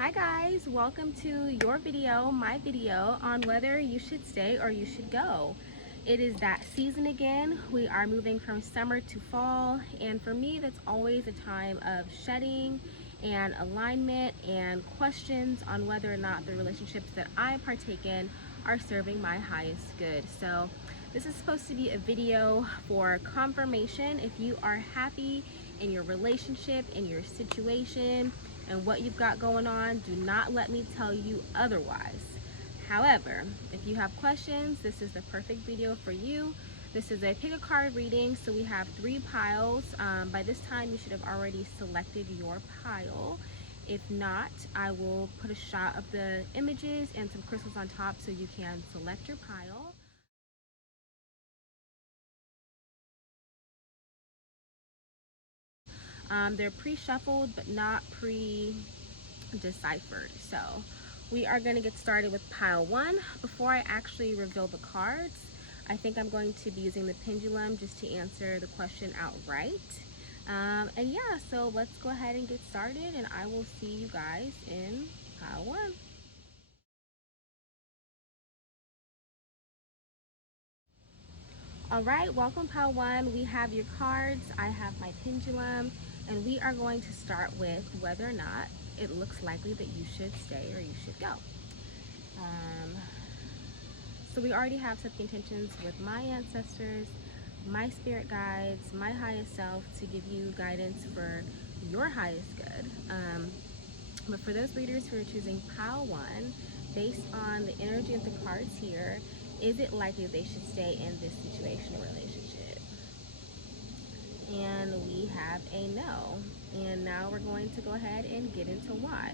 Hi guys, welcome to your video, my video on whether you should stay or you should go. It is that season again. We are moving from summer to fall, and for me that's always a time of shedding and alignment and questions on whether or not the relationships that I partake in are serving my highest good. So this is supposed to be a video for confirmation. If you are happy in your relationship, in your situation, and what you've got going on, do not let me tell you otherwise. However, if you have questions, this is the perfect video for you. This is a pick a card reading, so we have 3 piles. By this time, you should have already selected your pile. If not, I will put a shot of the images and some crystals on top so you can select your pile. They're pre-shuffled but not pre-deciphered. So we are going to get started with pile 1. Before I actually reveal the cards, I think I'm going to be using the pendulum just to answer the question outright. And yeah, so let's go ahead and get started, and I will see you guys in pile 1. All right, welcome pile 1. We have your cards, I have my pendulum, and we are going to start with whether or not it looks likely that you should stay or you should go. So we already have set the intentions with my ancestors, my spirit guides, my highest self to give you guidance for your highest good. But for those readers who are choosing pile 1, based on the energy of the cards here, is it likely they should stay in this situation or relationship? And we have a no. And now we're going to go ahead and get into why.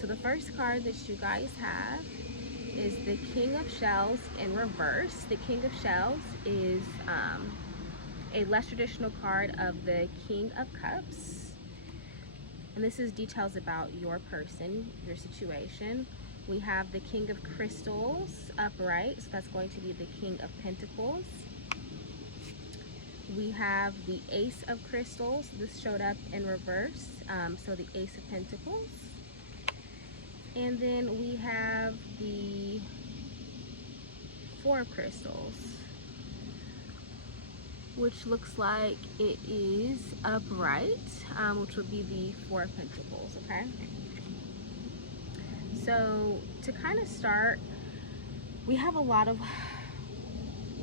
So the first card that you guys have is the King of Shells in reverse. The King of Shells is a less traditional card of the King of Cups. And this is details about your person, your situation. We have the King of Crystals upright, so that's going to be the King of Pentacles. We have the Ace of Crystals. This showed up in reverse, so the Ace of Pentacles. And then we have the Four of Crystals, which looks like it is upright, which would be the Four of Pentacles, okay? So to kind of start, we have a lot of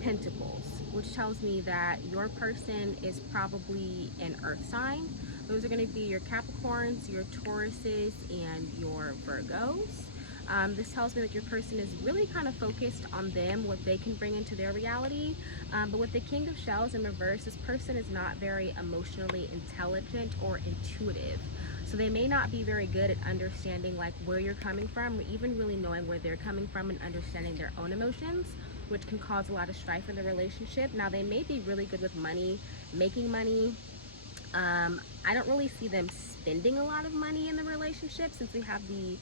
pentacles, which tells me that your person is probably an earth sign. Those are going to be your Capricorns, your Tauruses, and your Virgos. This tells me that your person is really kind of focused on them, what they can bring into their reality. But with the King of Shells in reverse, this person is not very emotionally intelligent or intuitive. So they may not be very good at understanding like where you're coming from, or even really knowing where they're coming from and understanding their own emotions, which can cause a lot of strife in the relationship. Now they may be really good with money, making money. I don't really see them spending a lot of money in the relationship since we have the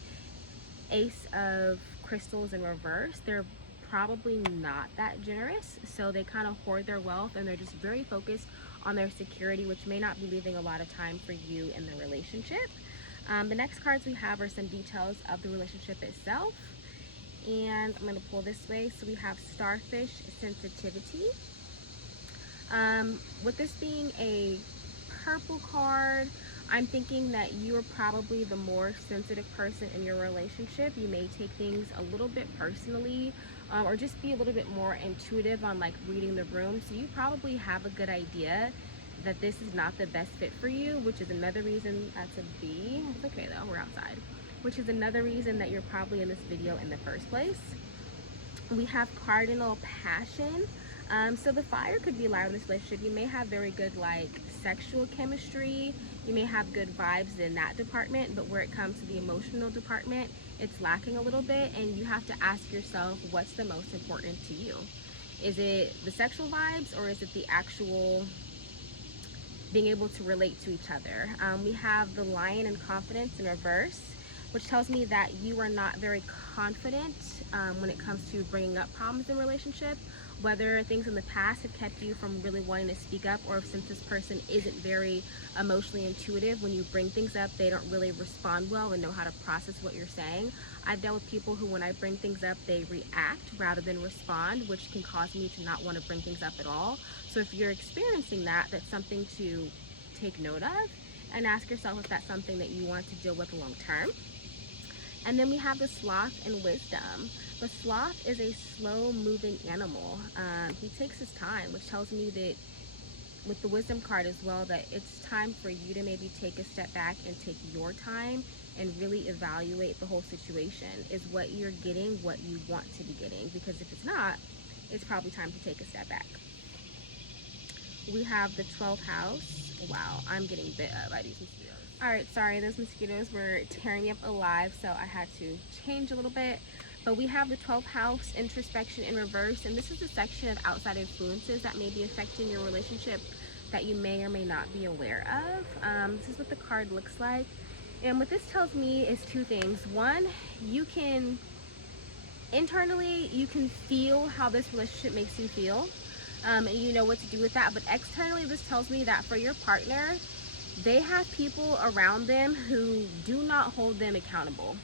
Ace of Crystals in reverse. They're probably not that generous, so they kind of hoard their wealth and they're just very focused on their security, which may not be leaving a lot of time for you in the relationship. The next cards we have are some details of the relationship itself, and I'm going to pull this way. So we have Starfish Sensitivity. With this being a purple card, I'm thinking that you are probably the more sensitive person in your relationship. You may take things a little bit personally, or just be a little bit more intuitive on like reading the room. So you probably have a good idea that this is not the best fit for you, which is another reason. That's a B. It's okay though, we're outside. Which is another reason that you're probably in this video in the first place. We have Cardinal Passion. So the fire could be loud in this relationship. You may have very good like sexual chemistry. You may have good vibes in that department, but where it comes to the emotional department, it's lacking a little bit, and you have to ask yourself, what's the most important to you? Is it the sexual vibes, or is it the actual being able to relate to each other? We have the Lion and Confidence in reverse, which tells me that you are not very confident when it comes to bringing up problems in a relationship, whether things in the past have kept you from really wanting to speak up, or if since this person isn't very emotionally intuitive, when you bring things up, they don't really respond well and know how to process what you're saying. I've dealt with people who, when I bring things up, they react rather than respond, which can cause me to not want to bring things up at all. So if you're experiencing that, that's something to take note of and ask yourself if that's something that you want to deal with long term. And then we have the sloth and wisdom. The sloth is a slow moving animal. He takes his time, which tells me that with the wisdom card as well, that it's time for you to maybe take a step back and take your time and really evaluate the whole situation. Is what you're getting what you want to be getting? Because if it's not, it's probably time to take a step back. We have the 12th house. Wow, I'm getting bit by these mosquitoes. All right, sorry, those mosquitoes were tearing me up alive, so I had to change a little bit. But we have the 12th house, introspection in reverse, and this is a section of outside influences that may be affecting your relationship that you may or may not be aware of. This is what the card looks like. And what this tells me is two things. One, you can, internally, you can feel how this relationship makes you feel, and you know what to do with that. But externally, this tells me that for your partner, they have people around them who do not hold them accountable.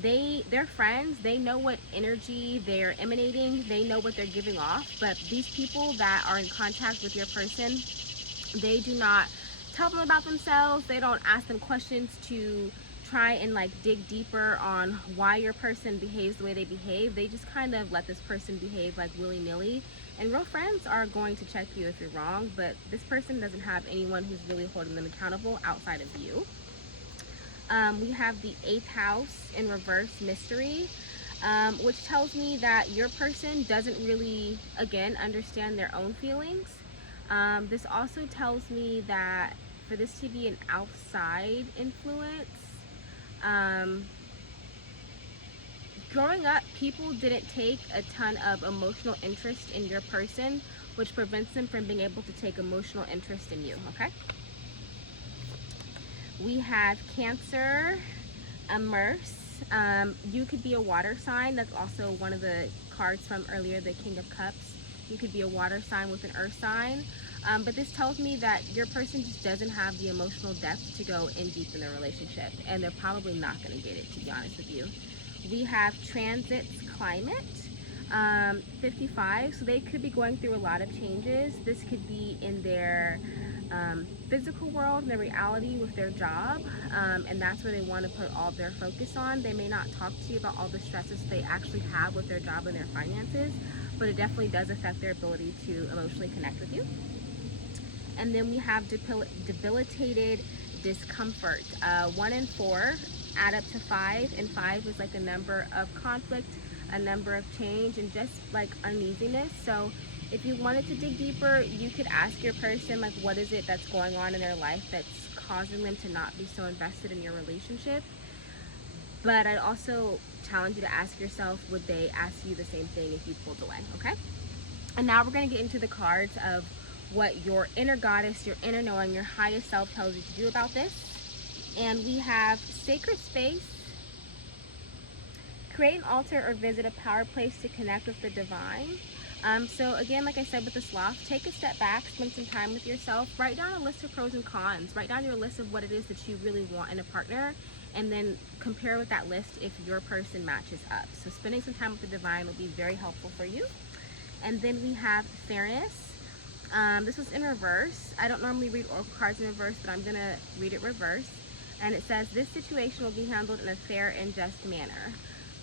They're friends, they know what energy they're emanating, they know what they're giving off, but these people that are in contact with your person, they do not tell them about themselves. They don't ask them questions to try and like dig deeper on why your person behaves the way they behave. They just kind of let this person behave like willy-nilly. And real friends are going to check you if you're wrong, but this person doesn't have anyone who's really holding them accountable outside of you. We have the 8th house in reverse, mystery, which tells me that your person doesn't really, again, understand their own feelings. This also tells me that for this to be an outside influence, growing up, people didn't take a ton of emotional interest in your person, which prevents them from being able to take emotional interest in you, okay? We have Cancer, immerse. You could be a water sign. That's also one of the cards from earlier, the King of Cups. You could be a water sign with an earth sign. But this tells me that your person just doesn't have the emotional depth to go in deep in their relationship, and they're probably not going to get it, to be honest with you. We have transits, climate, 55. So they could be going through a lot of changes. This could be in their physical world, their reality with their job, and that's where they want to put all their focus on. They may not talk to you about all the stresses they actually have with their job and their finances, but it definitely does affect their ability to emotionally connect with you. And then we have debilitated discomfort. 1 and 4 add up to 5, and 5 is like a number of conflict, a number of change, and just like uneasiness. So if you wanted to dig deeper, you could ask your person, like, what is it that's going on in their life that's causing them to not be so invested in your relationship. But I'd also challenge you to ask yourself, would they ask you the same thing if you pulled away, okay? And now we're going to get into the cards of what your inner goddess, your inner knowing, your highest self tells you to do about this. And we have sacred space, create an altar or visit a power place to connect with the divine. So again, like I said with the sloth, take a step back, spend some time with yourself, write down a list of pros and cons, write down your list of what it is that you really want in a partner, and then compare with that list if your person matches up. So spending some time with the divine will be very helpful for you. And then we have fairness. This was in reverse. I don't normally read oracle cards in reverse, but I'm gonna read it reverse. And it says, this situation will be handled in a fair and just manner.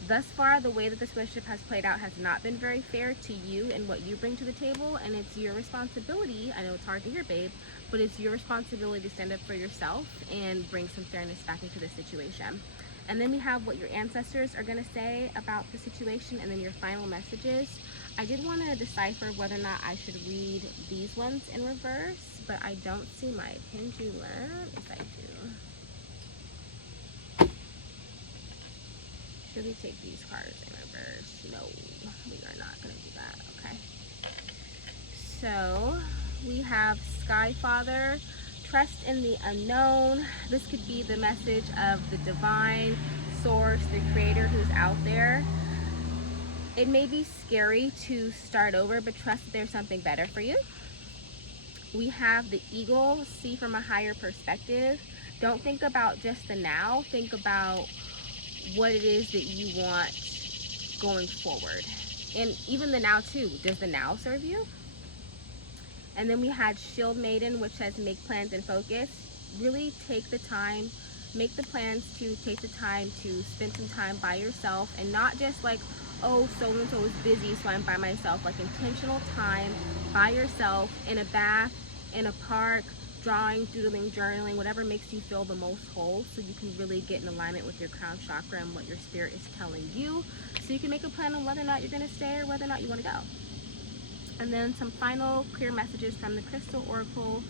Thus far, the way that this relationship has played out has not been very fair to you and what you bring to the table, and it's your responsibility, I know it's hard to hear, babe, but it's your responsibility to stand up for yourself and bring some fairness back into the situation. And then we have what your ancestors are going to say about the situation, and then your final messages. I did want to decipher whether or not I should read these ones in reverse, but I don't see my pendulum. Yes, I do. Should we take these cards in reverse? No, we are not going to do that. Okay. So we have Sky Father, trust in the unknown. This could be the message of the divine source, the creator who's out there. It may be scary to start over, but trust that there's something better for you. We have the eagle, see from a higher perspective. Don't think about just the now, think about what it is that you want going forward. And even the now too, does the now serve you? And then we had shield maiden, which says make plans and focus. Really take the time, make the plans to take the time to spend some time by yourself, and not just like, oh, so and so is busy so I'm by myself. Like intentional time by yourself in a bath, in a park, drawing, doodling, journaling, whatever makes you feel the most whole, so you can really get in alignment with your crown chakra and what your spirit is telling you, so you can make a plan on whether or not you're going to stay or whether or not you want to go. And then some final clear messages from the Crystal Oracle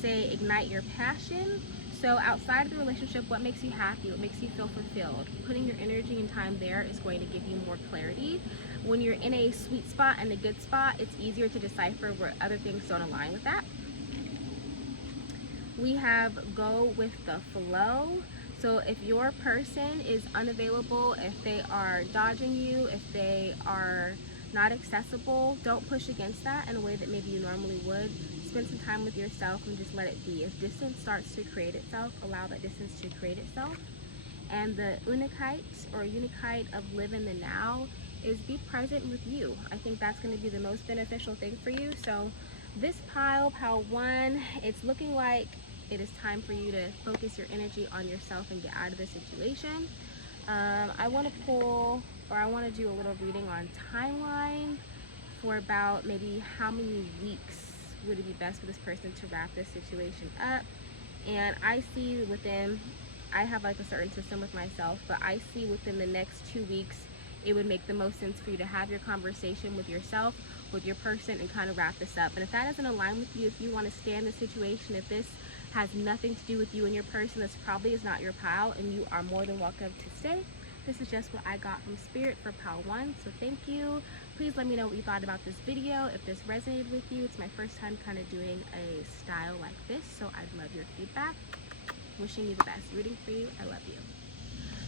say ignite your passion. So outside of the relationship, what makes you happy? What makes you feel fulfilled? Putting your energy and time there is going to give you more clarity. When you're in a sweet spot and a good spot, it's easier to decipher where other things don't align with that. We have go with the flow. So if your person is unavailable, if they are dodging you, if they are not accessible, don't push against that in a way that maybe you normally would. Spend some time with yourself and just let it be. If distance starts to create itself, allow that distance to create itself. And the unikite or unikite of live in the now is be present with you. I think that's going to be the most beneficial thing for you. So this pile 1, it's looking like it is time for you to focus your energy on yourself and get out of the situation. I want to pull, or I want to do a little reading on timeline for about maybe how many weeks would it be best for this person to wrap this situation up. And I see within, I have like a certain system with myself, but I see within the next 2 weeks it would make the most sense for you to have your conversation with yourself, with your person, and kind of wrap this up. And if that doesn't align with you, if you want to stay in the situation, if this has nothing to do with you and your person, this probably is not your pile, and you are more than welcome to stay. This is just what I got from Spirit for pile 1, so thank you. Please let me know what you thought about this video. If this resonated with you, it's my first time kind of doing a style like this, so I'd love your feedback. Wishing you the best. Rooting for you. I love you.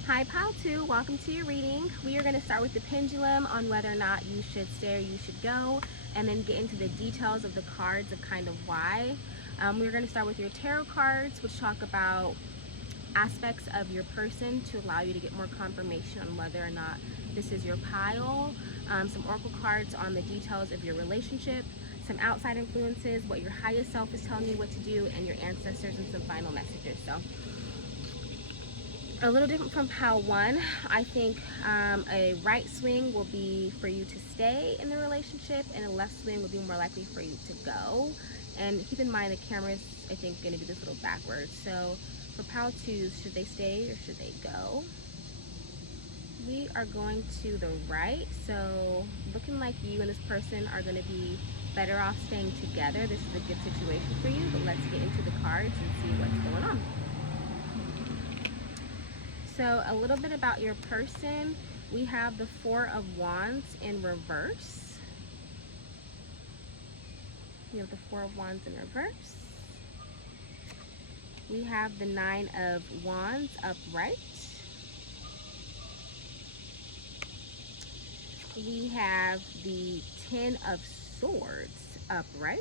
Hi, pile 2. Welcome to your reading. We are going to start with the pendulum on whether or not you should stay or you should go, and then get into the details of the cards of kind of why. We're going to start with your tarot cards, which talk about aspects of your person to allow you to get more confirmation on whether or not this is your pile. Some oracle cards on the details of your relationship, some outside influences, what your highest self is telling you what to do, and your ancestors, and some final messages. So a little different from pile 1. I think a right swing will be for you to stay in the relationship, and a left swing will be more likely for you to go. And keep in mind the camera's, I think, going to be this little backwards. So for pile 2s, should they stay or should they go? We are going to the right. So looking like you and this person are going to be better off staying together. This is a good situation for you, but let's get into the cards and see what's going on. So a little bit about your person. We have the 4 of Wands in reverse. We have the 4 of Wands in reverse. We have the 9 of Wands upright. We have the 10 of Swords upright.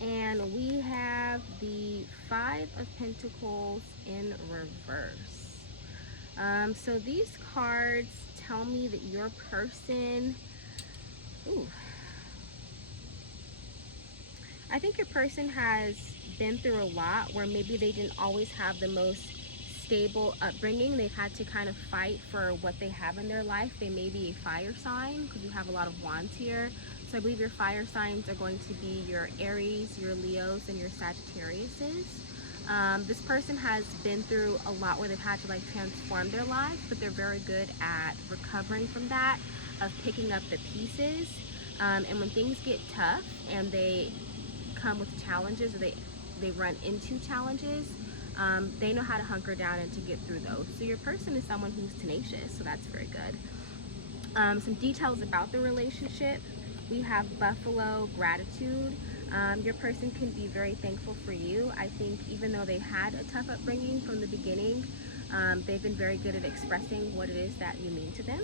And we have the 5 of Pentacles in reverse. So these cards tell me that your person, I think your person has been through a lot where maybe they didn't always have the most stable upbringing. They've had to kind of fight for what they have in their life. They may be a fire sign because we have a lot of wands here. So I believe your fire signs are going to be your Aries, your Leos, and your Sagittariuses. This person has been through a lot where they've had to like transform their lives, but they're very good at recovering from that, of picking up the pieces. And when things get tough and they come with challenges, or they run into challenges, they know how to hunker down and to get through those. So your person is someone who's tenacious, so that's very good. Some details about the relationship. We have Buffalo, gratitude. Your person can be very thankful for you. I think even though they had a tough upbringing from the beginning, They've been very good at expressing what it is that you mean to them.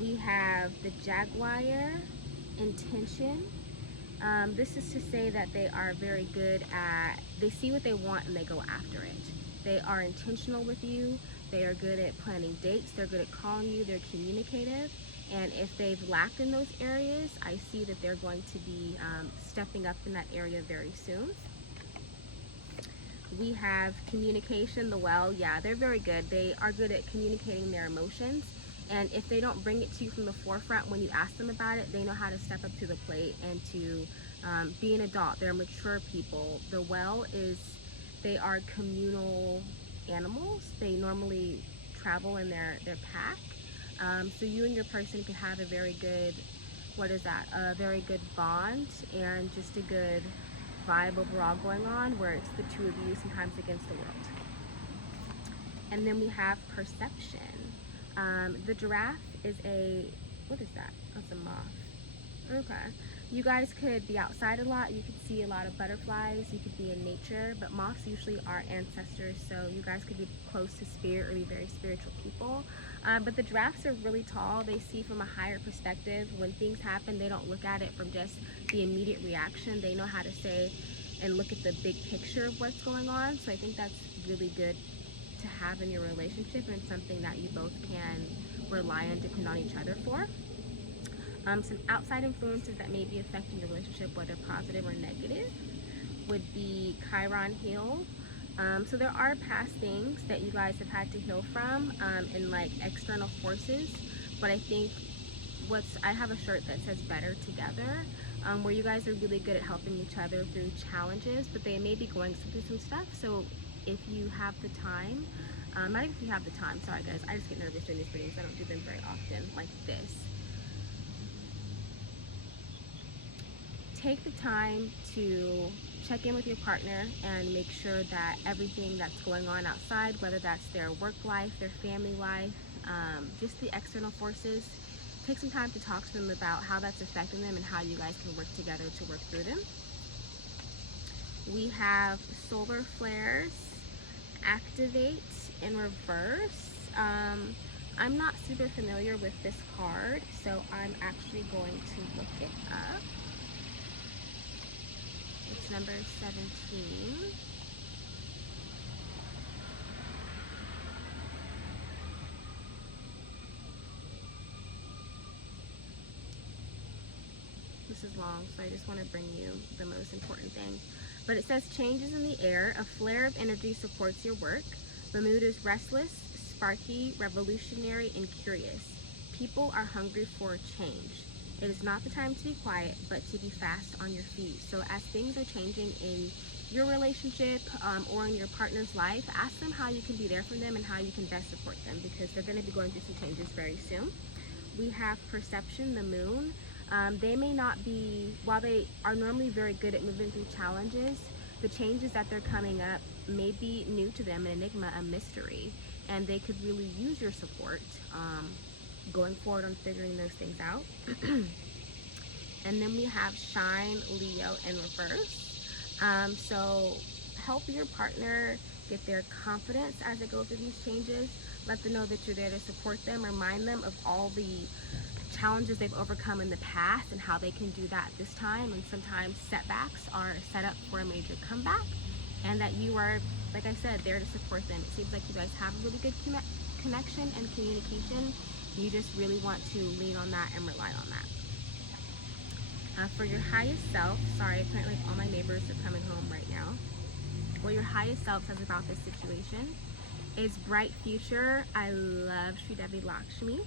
We have the Jaguar intention. This is to say that they are very good at, they see what they want and they go after it. They are intentional with you. They are good at planning dates. They're good at calling you. They're communicative. And if they've lacked in those areas, I see that they're going to be stepping up in that area very soon. We have communication, the well. Yeah, they're very good. They are good at communicating their emotions. And if they don't bring it to you from the forefront when you ask them about it, they know how to step up to the plate and to be an adult. They're mature people. The well is, they are communal animals. They normally travel in their pack. So you and your person can have a very good, a very good bond and just a good vibe overall going on, where it's the two of you sometimes against the world. And then we have perception. The giraffe is what is that? That's a moth. Okay. You guys could be outside a lot. You could see a lot of butterflies. You could be in nature, but moths usually are ancestors, so you guys could be close to spirit or be very spiritual people. But the giraffes are really tall. They see from a higher perspective. When things happen, they don't look at it from just the immediate reaction. They know how to say and look at the big picture of what's going on. So I think that's really good to have in your relationship, and something that you both can rely on, depend on each other for. Some outside influences that may be affecting your relationship, whether positive or negative, would be Chiron heal. So there are past things that you guys have had to heal from, and like external forces, but I think I have a shirt that says better together, where you guys are really good at helping each other through challenges, but they may be going through some stuff. So if you have the time, not even if you have the time, sorry guys, I just get nervous doing these videos. I don't do them very often like this. Take the time to check in with your partner and make sure that everything that's going on outside, whether that's their work life, their family life, just the external forces, take some time to talk to them about how that's affecting them and how you guys can work together to work through them. We have solar flares, activate in reverse. I'm not super familiar with this card, so I'm actually going to look it up. It's number 17. This is long, so I just want to bring you the most important thing. But it says changes in the air. A flare of energy supports your work. The mood is restless, sparky, revolutionary, and curious. People are hungry for change. It is not the time to be quiet, but to be fast on your feet. So as things are changing in your relationship or in your partner's life, ask them how you can be there for them and how you can best support them, because they're going to be going through some changes very soon. We have perception, the moon. They may not be, while they are normally very good at moving through challenges, the changes that they're coming up may be new to them, an enigma, a mystery, and they could really use your support going forward on figuring those things out. And then we have shine, Leo in reverse. So help your partner get their confidence as they go through these changes. Let them know that you're there to support them. Remind them of all the challenges they've overcome in the past and how they can do that this time. And sometimes setbacks are set up for a major comeback, and that you are, like I said, there to support them. It seems like you guys have a really good connection and communication. You just really want to lean on that and rely on that. For your highest self, sorry, apparently all my neighbors are coming home right now. What your highest self says about this situation is bright future. I love Sri Devi Lakshmi.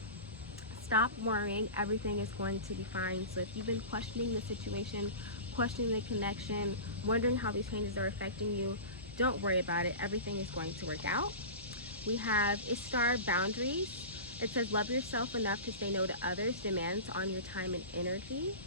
Stop worrying, everything is going to be fine. So if you've been questioning the situation, questioning the connection, wondering how these changes are affecting you, don't worry about it. Everything is going to work out. We have Istar, boundaries. It says love yourself enough to say no to others' demands on your time and energy.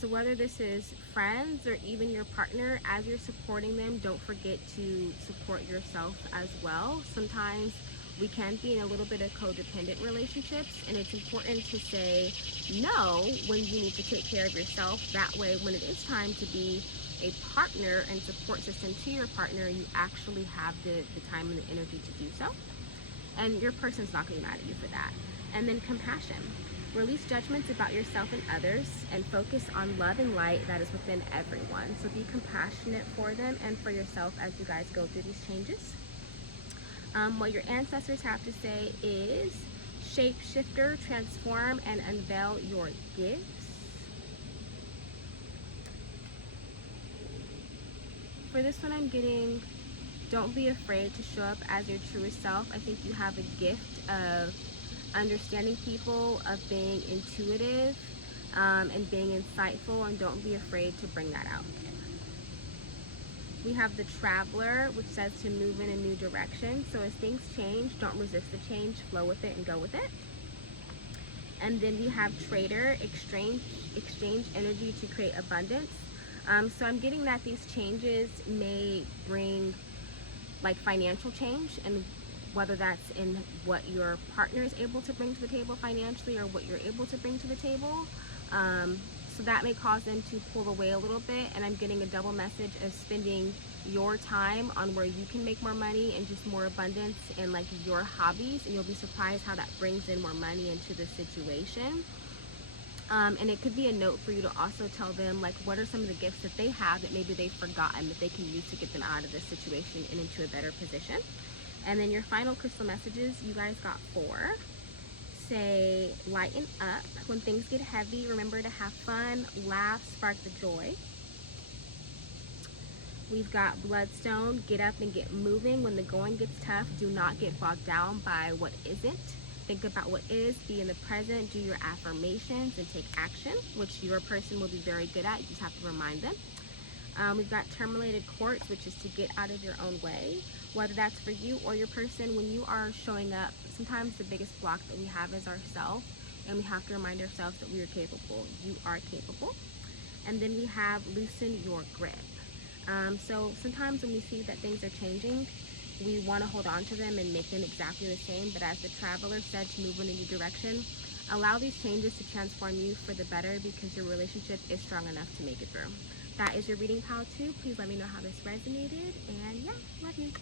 So whether this is friends or even your partner, as you're supporting them, don't forget to support yourself as well. Sometimes we can be in a little bit of codependent relationships, and it's important to say no when you need to take care of yourself. That way, when it is time to be a partner and support system to your partner, you actually have the time and the energy to do so. And your person's not going to be mad at you for that. And then compassion. Release judgments about yourself and others and focus on love and light that is within everyone. So be compassionate for them and for yourself as you guys go through these changes. What your ancestors have to say is shapeshifter, transform, and unveil your gifts. For this one, I'm getting, don't be afraid to show up as your truest self. I think you have a gift of understanding people, of being intuitive, and being insightful, and don't be afraid to bring that out. We have the traveler, which says to move in a new direction. So as things change, don't resist the change, flow with it and go with it. And then we have trader, exchange energy to create abundance. So I'm getting that these changes may bring like financial change, and whether that's in what your partner is able to bring to the table financially or what you're able to bring to the table. So that may cause them to pull away a little bit, and I'm getting a double message of spending your time on where you can make more money and just more abundance in like your hobbies, and you'll be surprised how that brings in more money into the situation. And it could be a note for you to also tell them like what are some of the gifts that they have that maybe they've forgotten that they can use to get them out of this situation and into a better position. And then your final crystal messages, you guys got 4. Say lighten up. When things get heavy, remember to have fun, laugh, spark the joy. We've got bloodstone, get up and get moving. When the going gets tough, do not get bogged down by what isn't. Think about what is, be in the present, do your affirmations and take action, which your person will be very good at. You just have to remind them. We've got terminated quartz, which is to get out of your own way, whether that's for you or your person. When you are showing up, sometimes the biggest block that we have is ourselves, and we have to remind ourselves that we are capable. You are capable. And then we have loosen your grip. So sometimes when we see that things are changing, we want to hold on to them and make them exactly the same, but as the traveler said, to move in a new direction. Allow these changes to transform you for the better, because your relationship is strong enough to make it through. That is your reading, pile 2. Please let me know how this resonated, and yeah, love you.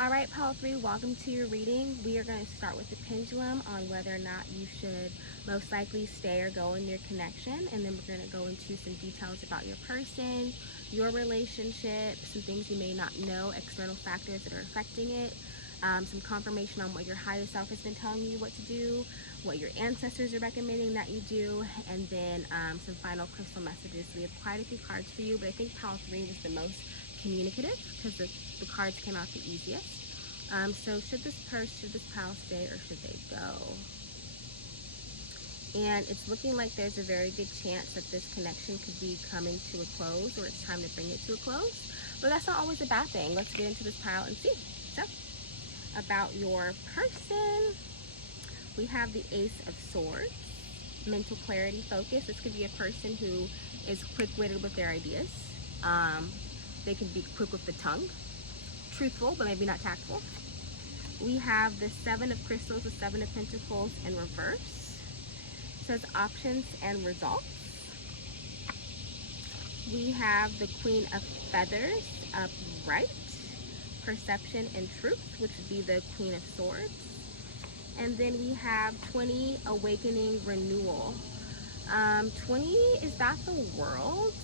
All right, pile 3, welcome to your reading. We are going to start with the pendulum on whether or not you should most likely stay or go in your connection, and then we're going to go into some details about your person, your relationship, some things you may not know, external factors that are affecting it, some confirmation on what your higher self has been telling you what to do, what your ancestors are recommending that you do, and then some final crystal messages. So we have quite a few cards for you, but I think pile 3 was the most communicative because the cards came out the easiest. So should this pile stay or should they go? And it's looking like there's a very good chance that this connection could be coming to a close, or it's time to bring it to a close. But that's not always a bad thing. Let's get into this pile and see. So, about your person, we have the Ace of Swords, mental clarity, focus. This could be a person who is quick-witted with their ideas. They can be quick with the tongue, truthful, but maybe not tactful. We have the 7 of Crystals, the 7 of Pentacles in reverse. Says options and results. We have the Queen of Feathers upright, perception and truth, which would be the Queen of Swords. And then we have 20, awakening, renewal. 20, is that the world?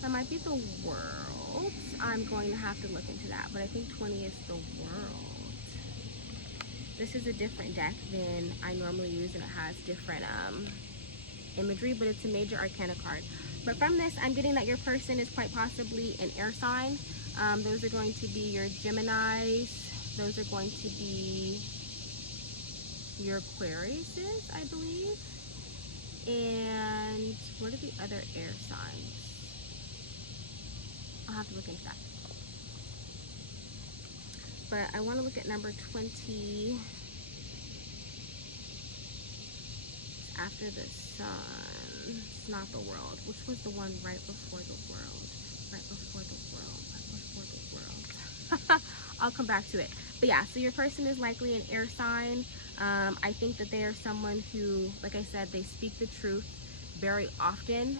That might be the world. I'm going to have to look into that, but I think 20 is the world. This is a different deck than I normally use, and it has different imagery, but it's a major arcana card. But from this, I'm getting that your person is quite possibly an air sign. Those are going to be your Geminis. Those are going to be your Aquariuses, I believe. And what are the other air signs? I'll have to look into that. But I want to look at number 20. After the sun. It's not the world. Which was the one right before the world? Right before the world. Right before the world. I'll come back to it. But yeah, so your person is likely an air sign. I think that they are someone who, like I said, they speak the truth. very often,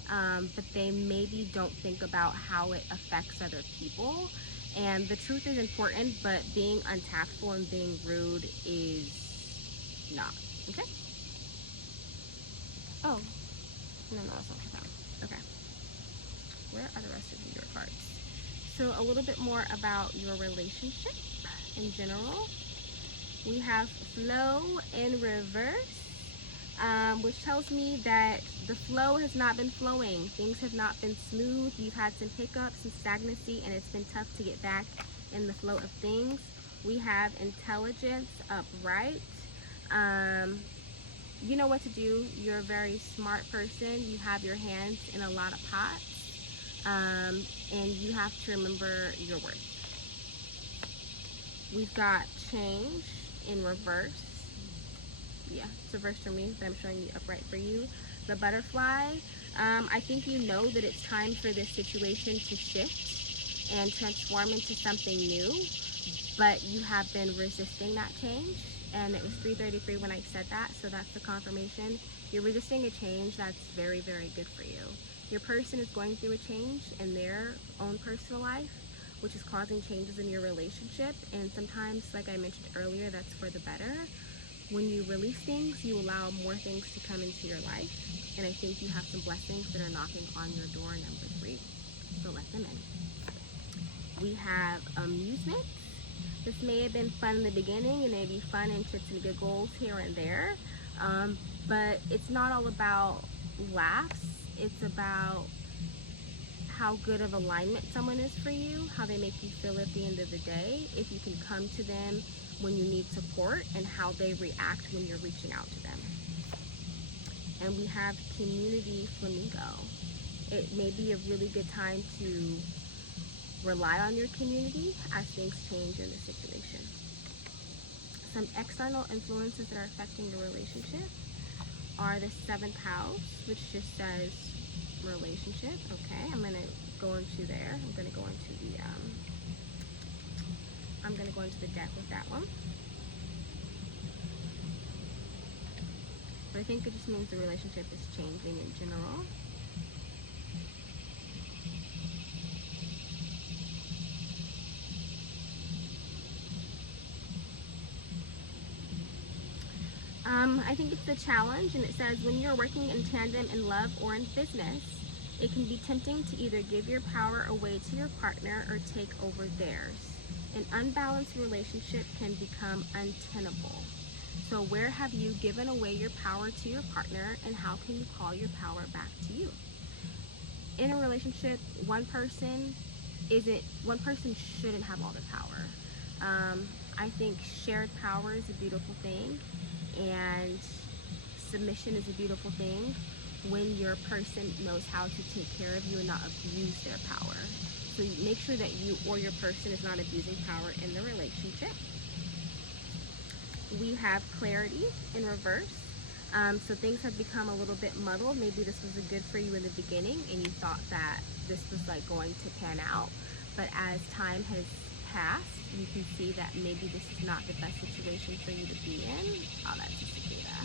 but they maybe don't think about how it affects other people. And the truth is important, but being untactful and being rude is not. Okay? Oh, no, that's not that. Okay. Where are the rest of your cards? So a little bit more about your relationship in general. We have flow in reverse, which tells me that the flow has not been flowing. Things have not been smooth. You've had some hiccups, some stagnancy, and it's been tough to get back in the flow of things. We have intelligence upright. You know what to do. You're a very smart person. You have your hands in a lot of pots, and you have to remember your worth. We've got change in reverse. Yeah, it's reversed for me, but I'm showing you upright for you. The butterfly, I think you know that it's time for this situation to shift and transform into something new, but you have been resisting that change. And it was 3:33 when I said that, so that's the confirmation. You're resisting a change that's very, very good for you. Your person is going through a change in their own personal life, which is causing changes in your relationship, and sometimes, like I mentioned earlier, that's for the better. When you release things, you allow more things to come into your life, and I think you have some blessings that are knocking on your door, number 3, so let them in. We have amusement. This may have been fun in the beginning, and maybe fun and trips and giggles here and there, but it's not all about laughs. It's about how good of alignment someone is for you, how they make you feel at the end of the day, if you can come to them when you need support, and how they react when you're reaching out to them. And we have community flamingo. It may be a really good time to rely on your community as things change in the situation. Some external influences that are affecting your relationship are the 7th house, which just says relationship. Okay, I'm gonna go into there. I'm gonna go into the deck with that one. But I think it just means the relationship is changing in general. I think it's the challenge, and it says when you're working in tandem in love or in business, it can be tempting to either give your power away to your partner or take over theirs. An unbalanced relationship can become untenable. So where have you given away your power to your partner, and how can you call your power back to you? In a relationship, one person shouldn't have all the power. I think shared power is a beautiful thing, and submission is a beautiful thing when your person knows how to take care of you and not abuse their power. So you make sure that you or your person is not abusing power in the relationship. We have clarity in reverse. So things have become a little bit muddled. Maybe this was good for you in the beginning and you thought that this was like going to pan out, but as time has passed, you can see that maybe this is not the best situation for you to be in. Oh, that's a cicada.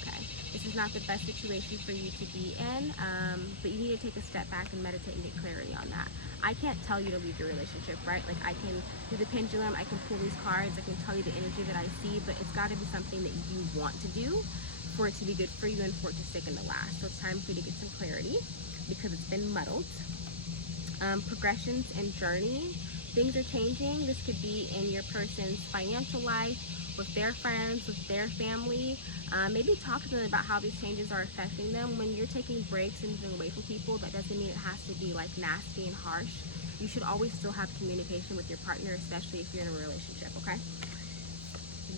Okay, this is not the best situation for you to be in, but you need to take a step back and meditate and get clarity on that. I can't tell you to leave your relationship, right? Like, I can do the pendulum, I can pull these cards, I can tell you the energy that I see, but it's got to be something that you want to do for it to be good for you and for it to stick and to last. So it's time for you to get some clarity because it's been muddled. Progressions and journey. Things are changing. This could be in your person's financial life, with their friends, with their family. Maybe talk to them about how these changes are affecting them. When you're taking breaks and moving away from people, that doesn't mean it has to be like nasty and harsh. You should always still have communication with your partner, especially if you're in a relationship, okay?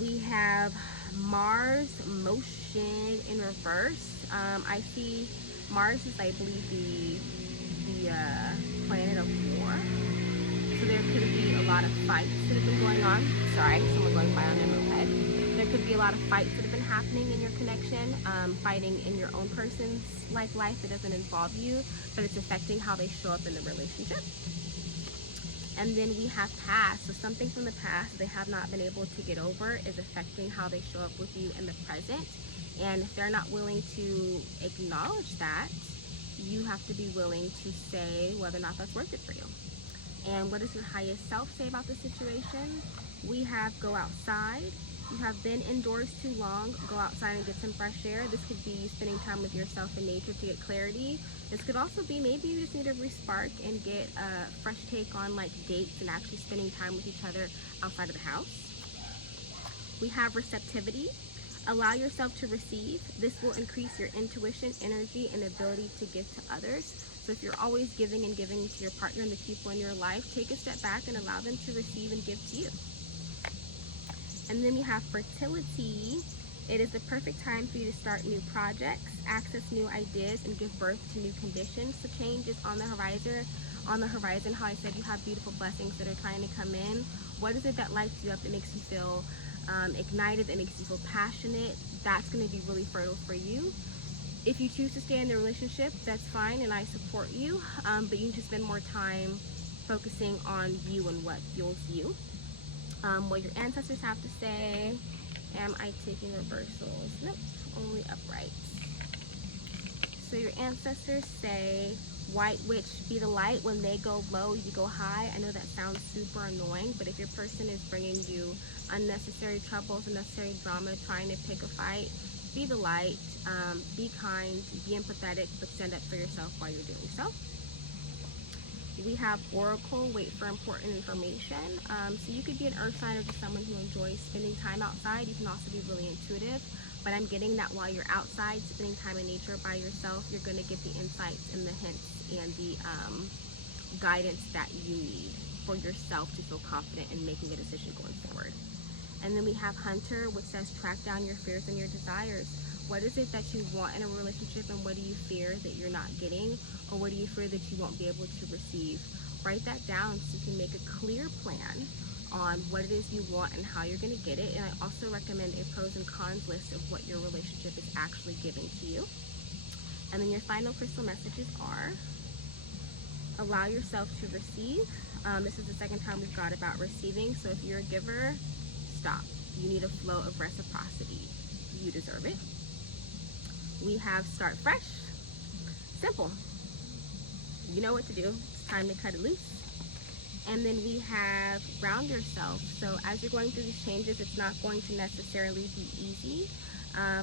We have Mars motion in reverse. I see Mars is, I believe, the planet of war. So there could be a lot of fights that have been going on. Sorry, someone going by on their moped. There could be a lot of fights that have been happening in your connection, fighting in your own person's life that doesn't involve you, but it's affecting how they show up in the relationship. And then we have past. So something from the past they have not been able to get over is affecting how they show up with you in the present. And if they're not willing to acknowledge that, you have to be willing to say whether or not that's worth it for you. And what does your highest self say about the situation? We have go outside. You have been indoors too long. Go outside and get some fresh air. This could be spending time with yourself in nature to get clarity. This could also be maybe you just need to re-spark and get a fresh take on like dates and actually spending time with each other outside of the house. We have receptivity. Allow yourself to receive. This will increase your intuition, energy, and ability to give to others. So if you're always giving and giving to your partner and the people in your life, take a step back and allow them to receive and give to you. And then we have fertility. It is the perfect time for you to start new projects, access new ideas, and give birth to new conditions. So change is on the horizon. How I said you have beautiful blessings that are trying to come in. What is it that lights you up, that makes you feel ignited, that makes you feel passionate? That's going to be really fertile for you. If you choose to stay in the relationship, that's fine, and I support you. But you need to spend more time focusing on you and what fuels you. What your ancestors have to say. Am I taking reversals? Nope, only uprights. So your ancestors say, white witch, be the light. When they go low, you go high. I know that sounds super annoying, but if your person is bringing you unnecessary troubles, unnecessary drama, trying to pick a fight, be the light, be kind, be empathetic, but stand up for yourself while you're doing so. We have oracle, wait for important information. So you could be an earth sign or just someone who enjoys spending time outside. You can also be really intuitive, but I'm getting that while you're outside spending time in nature by yourself, you're going to get the insights and the hints and the guidance that you need for yourself to feel confident in making a decision going forward. And then we have hunter, which says track down your fears and your desires. What is it that you want in a relationship, and what do you fear that you're not getting, or what do you fear that you won't be able to receive? Write that down so you can make a clear plan on what it is you want and how you're going to get it. And I also recommend a pros and cons list of what your relationship is actually giving to you. And then your final crystal messages are, allow yourself to receive. This is the second time we've got about receiving. So if you're a giver, stop. You need a flow of reciprocity. You deserve it. We have start fresh. Simple. You know what to do. It's time to cut it loose. And then we have ground yourself. So as you're going through these changes, it's not going to necessarily be easy.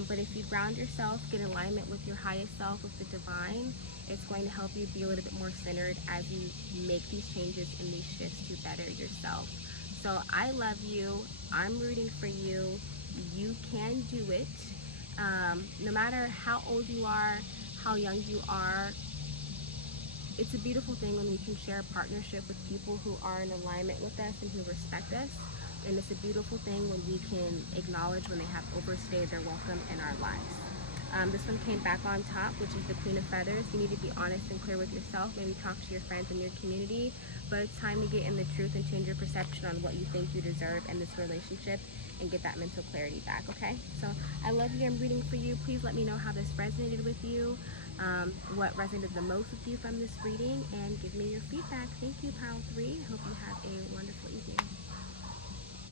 But if you ground yourself, get in alignment with your highest self, with the divine, it's going to help you be a little bit more centered as you make these changes and these shifts to better yourself. So I love you. I'm rooting for you. You can do it. No matter how old you are, how young you are, it's a beautiful thing when we can share a partnership with people who are in alignment with us and who respect us. And it's a beautiful thing when we can acknowledge when they have overstayed their welcome in our lives. This one came back on top, which is the Queen of Feathers. You need to be honest and clear with yourself. Maybe talk to your friends in your community. But it's time to get in the truth and change your perception on what you think you deserve in this relationship and get that mental clarity back, okay? So I love you. I'm rooting for you. Please let me know how this resonated with you, what resonated the most with you from this reading, and give me your feedback. Thank you, Pile 3. Hope you have a wonderful evening.